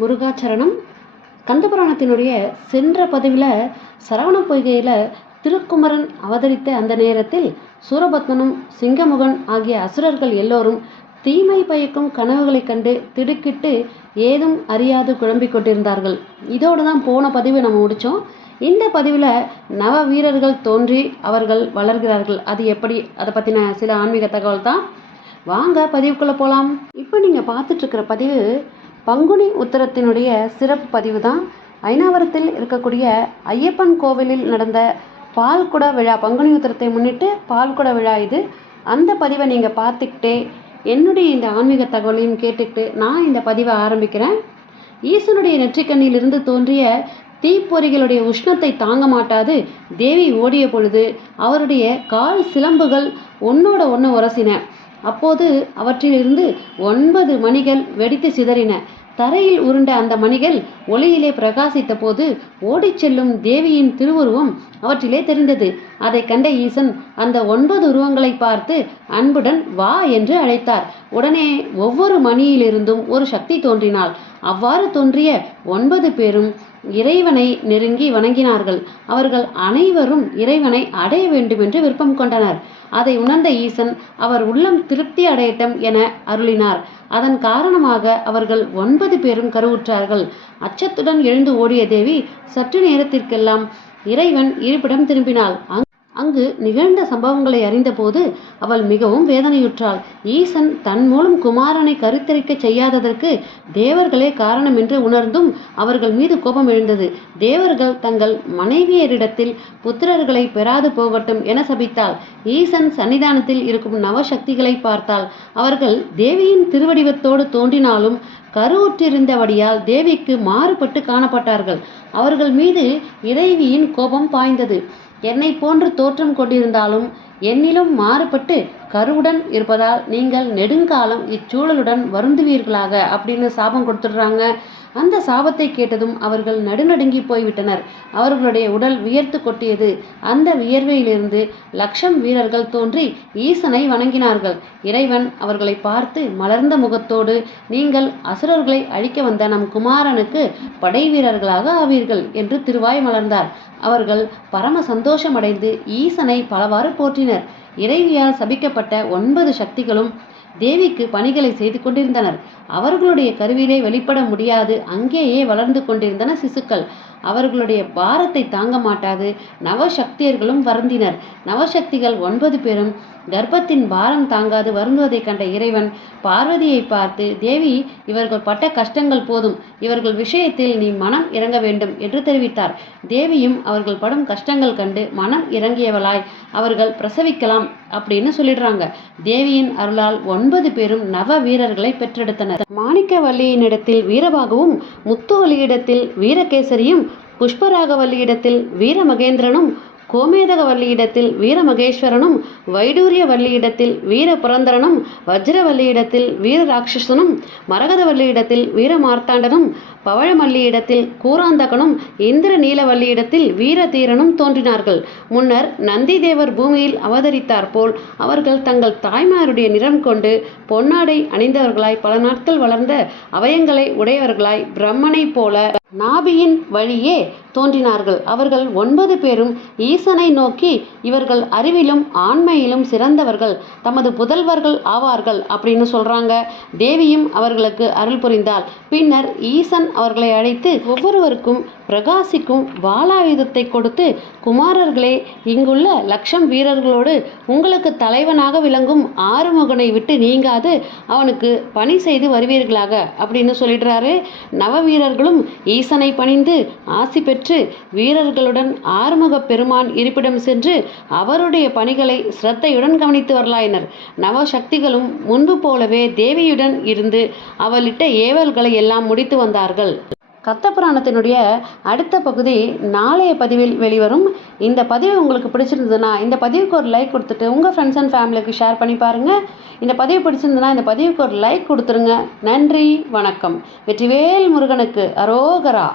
முருகாச்சரணம். கந்தபுராணத்தினுடைய சென்ற பதிவில் சரவண பொய்கையில் திருக்குமரன் அவதரித்த அந்த நேரத்தில் சூரபத்மனும் சிங்கமுகன் ஆகிய அசுரர்கள் எல்லோரும் தீமை பயக்கும் கனவுகளைக் கண்டு திடுக்கிட்டு ஏதும் அறியாது குழம்பிக் கொண்டிருந்தார்கள். இதோடு தான் போன பதிவை நம்ம முடித்தோம். இந்த பதிவில் நவ வீரர்கள் தோன்றி அவர்கள் வளர்கிறார்கள். அது எப்படி, அதை பற்றின சில ஆன்மீக தகவல் தான். வாங்க பதிவுக்குள்ளே போகலாம். இப்போ நீங்கள் பார்த்துட்ருக்கிற பதிவு பங்குனி உத்திரத்தினுடைய சிறப்பு பதிவு தான். ஐனாவரத்தில் இருக்கக்கூடிய ஐயப்பன் கோவிலில் நடந்த பால்குட விழா, பங்குனி உத்திரத்தை முன்னிட்டு பால்குட விழா இது. அந்த பதிவை நீங்கள் பார்த்துக்கிட்டே என்னுடைய இந்த ஆன்மீக தகவலையும் கேட்டுக்கிட்டு நான் இந்த பதிவை ஆரம்பிக்கிறேன். ஈசனுடைய நெற்றிக்கண்ணிலிருந்து தோன்றிய தீப்பொறிகளுடைய உஷ்ணத்தை தாங்க மாட்டாது தேவி ஓடிய பொழுது அவருடைய கால் சிலம்புகள் ஒன்னோட ஒன்று உரசின. அப்போது அவற்றிலிருந்து 9 மணிகள் வெடித்து சிதறின. தரையில் உருண்ட அந்த மணிகள் ஒளியிலே பிரகாசித்த போது ஓடிச் செல்லும் தேவியின் திருவுருவம் அவற்றிலே தெரிந்தது. அதை கண்ட ஈசன் அந்த 9 உருவங்களை பார்த்து அன்புடன் வா என்று அழைத்தார். உடனே ஒவ்வொரு மணியிலிருந்தும் ஒரு சக்தி தோன்றினாள். அவ்வாறு தோன்றிய 9 பேரும் இறைவனை நெருங்கி வணங்கினார்கள். அவர்கள் அனைவரும் இறைவனை அடைய வேண்டும் என்று விருப்பம் கொண்டனர். அதை உணர்ந்த ஈசன் அவர் உள்ளம் திருப்தி அடையட்டும் என அருளினார். அதன் காரணமாக அவர்கள் 9 பேரும் கருவுற்றார்கள். அச்சத்துடன் எழுந்து ஓடிய தேவி சற்று நேரத்திற்கெல்லாம் இறைவன் இருப்பிடம் திரும்பினாள். அங்கு நிகழ்ந்த சம்பவங்களை அறிந்தபோது அவள் மிகவும் வேதனையுற்றாள். ஈசன் தன் மூலம் குமாரனை கருத்தரிக்க செய்யாததற்கு தேவர்களே காரணம் என்று உணர்ந்தும் அவர்கள் மீது கோபம் எழுந்தது. தேவர்கள் தங்கள் மனைவியரிடத்தில் புத்திரர்களை பெறாது போகட்டும் என சபித்தாள். ஈசன் சன்னிதானத்தில் இருக்கும் நவசக்திகளை பார்த்தாள். அவர்கள் தேவியின் திருவடிவத்தோடு தோன்றினாலும் கருவுற்றிருந்தபடியால் தேவிக்கு மாறுபட்டு காணப்பட்டார்கள். அவர்கள் மீது இறைவியின் கோபம் பாய்ந்தது. என்னை போன்று தோற்றம் கொண்டிருந்தாலும் என்னிலும் மாறுபட்டு கருவுடன் இருப்பதால் நீங்கள் நெடுங்காலம் இச்சூழலுடன் வருந்துவீர்களாக அப்படின்னு சாபம் கொடுத்துடுறாங்க. அந்த சாபத்தை கேட்டதும் அவர்கள் நடுநடுங்கி போய்விட்டனர். அவர்களுடைய உடல் வியர்த்து கொட்டியது. அந்த வியர்வையிலிருந்து 1,00,000 வீரர்கள் தோன்றி ஈசனை வணங்கினார்கள். இறைவன் அவர்களை பார்த்து மலர்ந்த முகத்தோடு, நீங்கள் அசுரர்களை அழிக்க வந்த நம் குமாரனுக்கு படை வீரர்களாக ஆவீர்கள் என்று திருவாய் மலர்ந்தார். அவர்கள் பரம சந்தோஷமடைந்து ஈசனை பலவாறு போற்றினர். இறைவியால் சபிக்கப்பட்ட 9 சக்திகளும் தேவிக்கு பணிகளை செய்து கொண்டிருந்தனர். அவர்களுடைய கருவிலே வெளிப்பட முடியாது அங்கேயே வளர்ந்து கொண்டிருந்தன சிசுக்கள். அவர்களுடைய பாரத்தை தாங்க மாட்டாது நவசக்தியர்களும் வருந்தினர். நவசக்திகள் 9 பேரும் கர்ப்பத்தின் பாரம் தாங்காது வருந்துவதை கண்ட இறைவன் பார்வதியை பார்த்து, தேவி, இவர்கள் பட்ட கஷ்டங்கள் போதும், இவர்கள் விஷயத்தில் நீ மனம் இறங்க வேண்டும் என்று தெரிவித்தார். தேவியும் அவர்கள் படும் கஷ்டங்கள் கண்டு மனம் இறங்கியவளாய் அவர்கள் பிரசவிக்கலாம் அப்படின்னு சொல்லிடுறாங்க. தேவியின் அருளால் 9 பேரும் நவ வீரர்களை பெற்றெடுத்தனர். மாணிக்கவல்லியினிடத்தில் வீரபாகுவும், முத்துவல்லியிடத்தில் வீரகேசரியும், புஷ்பராகவல்லியிடத்தில் வீரமகேந்திரனும், கோமேதகவல்லியிடத்தில் வீரமகேஸ்வரனும், வைடூரியவல்லியிடத்தில் வீரபுரந்தரனும், வஜ்ரவல்லியிடத்தில் வீரராட்சசனும், மரகதவல்லியிடத்தில் வீரமார்த்தாண்டனும், பவழமல்லியிடத்தில் கூராந்தகனும், இந்திரநீலவல்லியிடத்தில் வீரதீரனும் தோன்றினார்கள். முன்னர் நந்திதேவர் பூமியில் அவதரித்தார் போல் அவர்கள் தங்கள் தாய்மாருடைய நிறம் கொண்டு பொன்னாடை அணிந்தவர்களாய் பல நாட்கள் வளர்ந்த அவயங்களை உடையவர்களாய் பிரம்மனை போல நாபியின் வழியே தோன்றினார்கள். அவர்கள் 9 பேரும் ஈசனை நோக்கி, இவர்கள் அறிவிலும் ஆண்மையிலும் சிறந்தவர்கள், தமது புதல்வர்கள் ஆவார்கள் அப்படின்னு சொல்றாங்க. தேவியும் அவர்களுக்கு அருள் புரிந்தாள். பின்னர் ஈசன் அவர்களை அழைத்து ஒவ்வொருவருக்கும் பிரகாசிக்கும் வாளாயுதத்தை கொடுத்து, குமாரர்களே, இங்குள்ள 1,00,000 வீரர்களோடு உங்களுக்கு தலைவனாக விளங்கும் ஆறுமுகனை விட்டு நீங்காது அவனுக்கு பணி செய்து வருவீர்களாக அப்படின்னு சொல்லிடுறாரு. நவ வீரர்களும் ஈசனை பணிந்து ஆசி பெற்று வீரர்களுடன் ஆறுமுக பெருமான் இருப்பிடம் சென்று அவருடைய பணிகளை சிரத்தையுடன் கவனித்து வரலாயினர். நவசக்திகளும் முன்பு போலவே தேவியுடன் இருந்து அவளிட்ட ஏவல்களை எல்லாம் முடித்து வந்தார்கள். கந்தபுராணத்தினுடைய அடுத்த பகுதி நாளைய பதிவில் வெளிவரும். இந்த பதிவு உங்களுக்கு பிடிச்சிருந்ததுன்னா இந்த பதிவுக்கு ஒரு லைக் கொடுத்துட்டு உங்கள் ஃப்ரெண்ட்ஸ் அண்ட் ஃபேமிலிக்கு ஷேர் பண்ணி பாருங்கள். இந்த பதிவு பிடிச்சிருந்ததுன்னா இந்த பதிவுக்கு ஒரு லைக் கொடுத்துருங்க. நன்றி, வணக்கம். வெற்றிவேல் முருகனுக்கு அரோகரா.